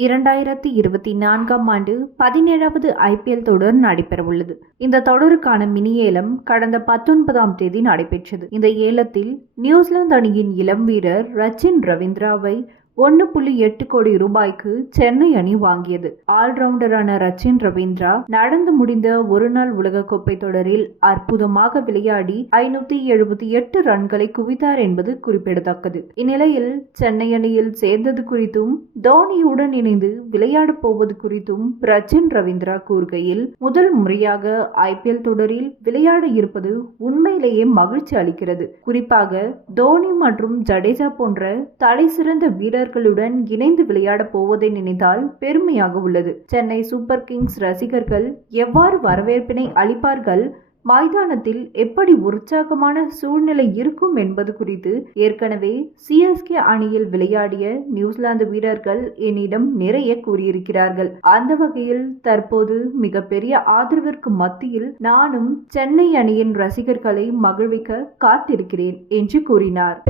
இரண்டாயிரத்தி இருபத்தி நான்காம் ஆண்டு பதினேழாவது ஐபிஎல் தொடர் நடைபெறவுள்ளது. இந்த தொடருக்கான மினி ஏலம் கடந்த பத்தொன்பதாம் தேதி நடைபெற்றது. இந்த ஏலத்தில் நியூசிலாந்து அணியின் இளம் வீரர் ரச்சின் ரவீந்திராவை ஒன்று புள்ளி எட்டு கோடி ரூபாய்க்கு சென்னை அணி வாங்கியது. ஆல்ரவுண்டரான ரச்சின் ரவீந்திரா நடந்து முடிந்த ஒருநாள் உலகக்கோப்பை தொடரில் அற்புதமாக விளையாடி ஐநூத்தி எழுபத்தி எட்டு ரன்களை குவித்தார் என்பது குறிப்பிடத்தக்கது. இந்நிலையில் சென்னை அணியில் சேர்ந்தது குறித்தும் தோனியுடன் இணைந்து விளையாடப் போவது குறித்தும் ரச்சின் ரவீந்திரா கூறுகையில் முதல் முறையாக ஐபிஎல் தொடரில் விளையாட இருப்பது உண்மையிலேயே மகிழ்ச்சி அளிக்கிறது. குறிப்பாக தோனி மற்றும் ஜடேஜா போன்ற தலைசிறந்த வீரர்களுடன் இணைந்து விளையாடப் போவதை நினைத்தால் பெருமையாக உள்ளது. சென்னை சூப்பர் கிங்ஸ் ரசிகர்கள் எவ்வாறு வரவேற்பினை அளிப்பார்கள்? மைதானத்தில் எப்படி உற்சாகமான சூழ்நிலை இருக்கும் என்பது குறித்து ஏற்கனவே சிஎஸ்கே அணியில் விளையாடிய நியூசிலாந்து வீரர்கள் என்னிடம் நிறைய கூறியிருக்கிறார்கள். அந்த வகையில் தற்போது மிகப்பெரிய ஆதரவிற்கு மத்தியில் நானும் சென்னை அணியின் ரசிகர்களை மகிழ்விக்க காத்திருக்கிறேன் என்று கூறினார்.